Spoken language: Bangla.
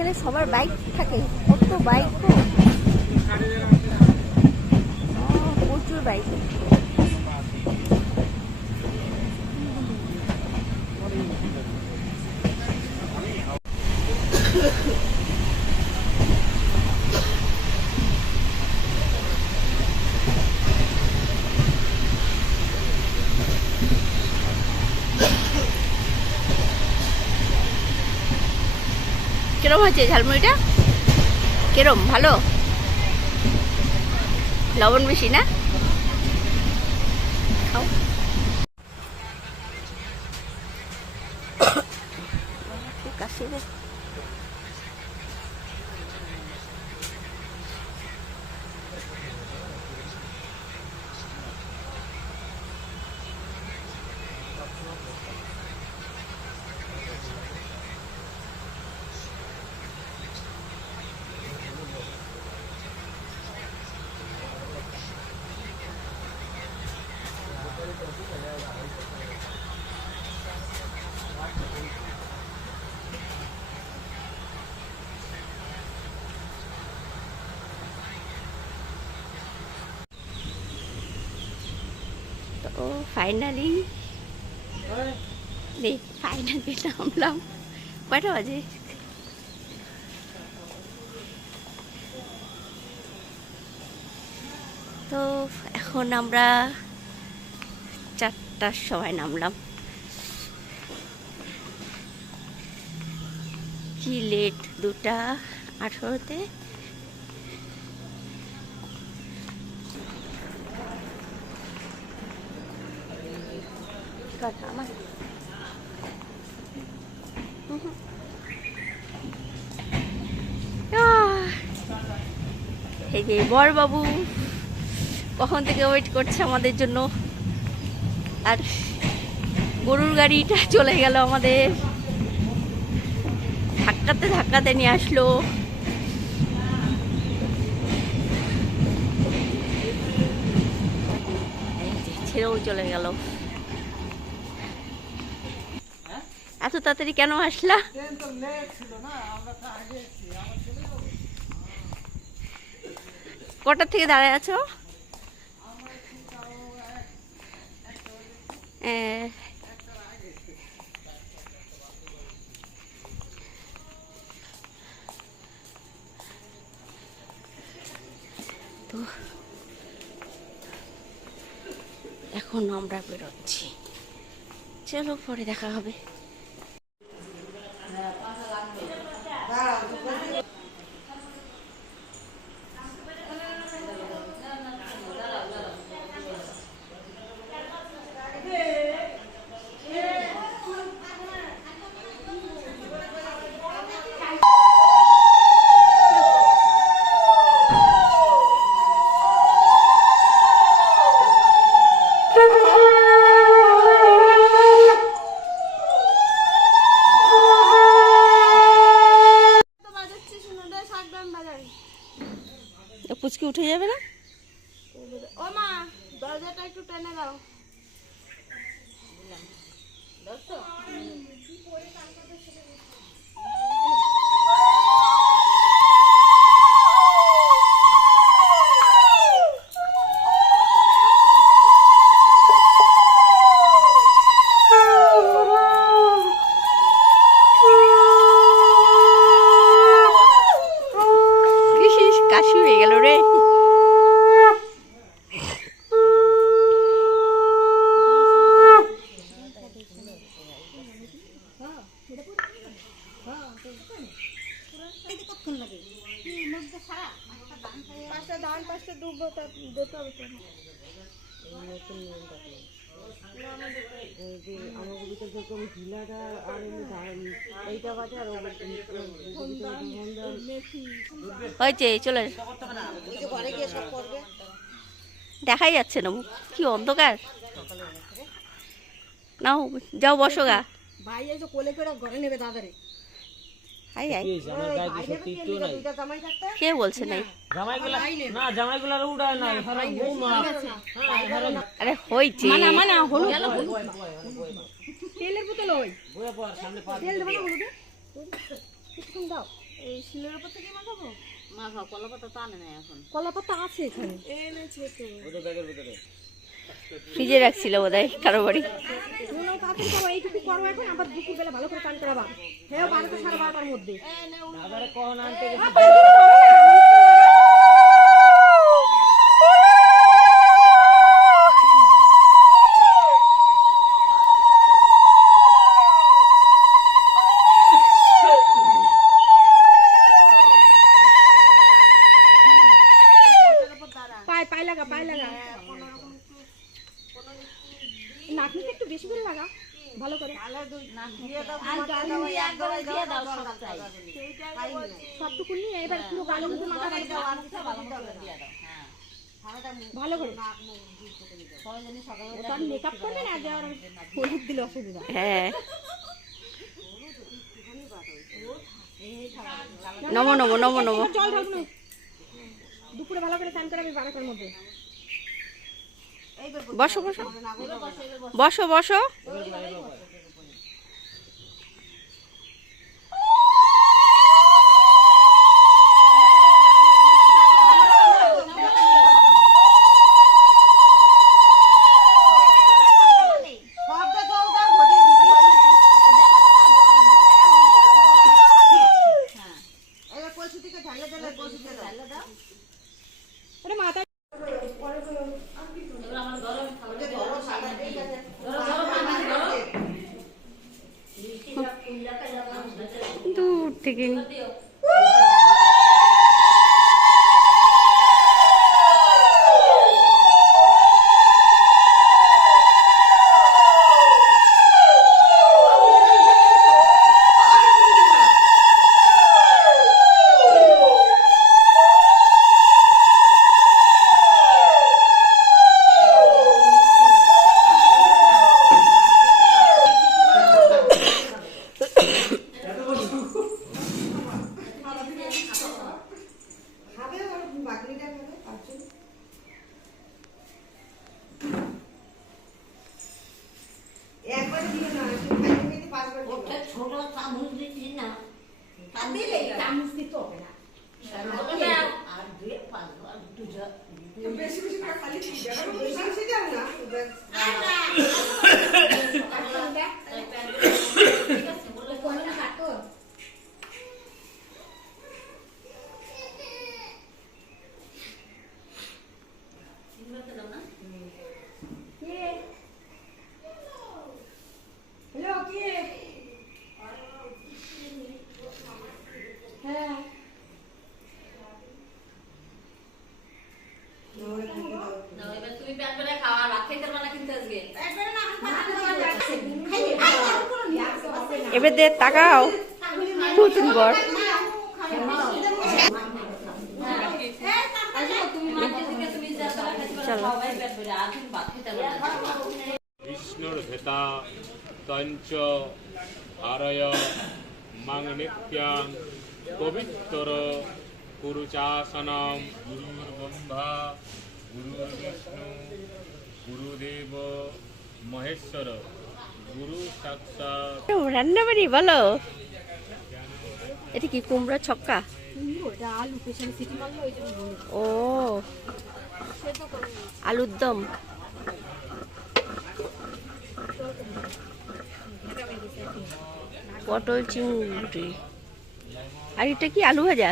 এখানে সবার বাইক থাকে, কত বাইক, প্রচুর বাইক। কিরম হয়েছে ঝালমুড়িটা? কিরম ভালো? লবণ বেশি না? খাও। কাশি রে। তো ফাইনালি নামলাম। কয়টা বাজে? তো এখন আমরা 4টার সময় নামলাম। কি লেট, 2:18-তে। এই যে বরবাবু কখন থেকে ওয়েট করছে আমাদের জন্য, আর গরুর গাড়িটা চলে গেল আমাদের, ধাক্কাতে নিয়ে আসলো। ছেড়েও চলে গেল। এত তাড়াতাড়ি কেন আসলা? কটার থেকে দাঁড়ায় আছো? তো এখন আমরা বেরোচ্ছি, চলো পরে দেখা হবে। পুচকি উঠে যাবে না? ও মা, দরজাটা একটু টেনে দাও। কাশি হয়ে গেল রে। হয়েছে, চলে দেখাই যাচ্ছে না, কি অন্ধকার। নাও যাও, বসো গা। কোলে করে ঘরে নেবে দাদারে। কে বলছে নাই? আরে হয়েছে, তেলের বোতল ওই তেল দেবো না, দাও এই শিলের উপর থেকে মাখাবো। মাখা কলা পাতা তো আনে নাই এখন। কলা পাতা আছে এখানে, এনেছে তো। ওটা ব্যাগের ভিতরে ফ্রিজে রাখছিল বোধহয় কারো বাড়ি। শুনো কাকে তো এইটুকু করো এখন, আবার দুপুর বেলা ভালো করে চান করাবা। হ্যাঁ 12টা 12:30টার মধ্যে। দাদারে কখন আনতে গেছে পায়ে লাগা, পায়ে লাগা। নাকনিতে একটু বেশি করে লাগা, ভালো করে। সবটুকু নিয়ে এবার পুরো গালের মধ্যে মাথা রাখবে, ভালো করে। তার মেকআপ করবে না, আর হলুদ দিলে অসুবিধা। হ্যাঁ নমো নমো নমো নমো। জল ঢালবো না, দুপুরে ভালো করে চান করাবি 12টার মধ্যে। বসো বসো বসো বসো। আরে মাথা দূর থেকে এবার দে তাকাও নতুন বর। চলো বিষ্ণুর ভেতা তঞ্চ হরয় মাং নিত্যাং পবিত্র কুরুচাসনম গুরুর্ব্রহ্মা গুরুর্বিষ্ণু গুরুদেব মহেশ্বর গুরু সাক্ষাৎ। রান্না বাড়ি বলো, এটা কি কুমড়া ছক্কা? আলু পেছনে সিটি মারলো, ওই জন্য বলি। ও আলুর দম। পটল চিংড়ি। আর এটা কি আলু ভাজা?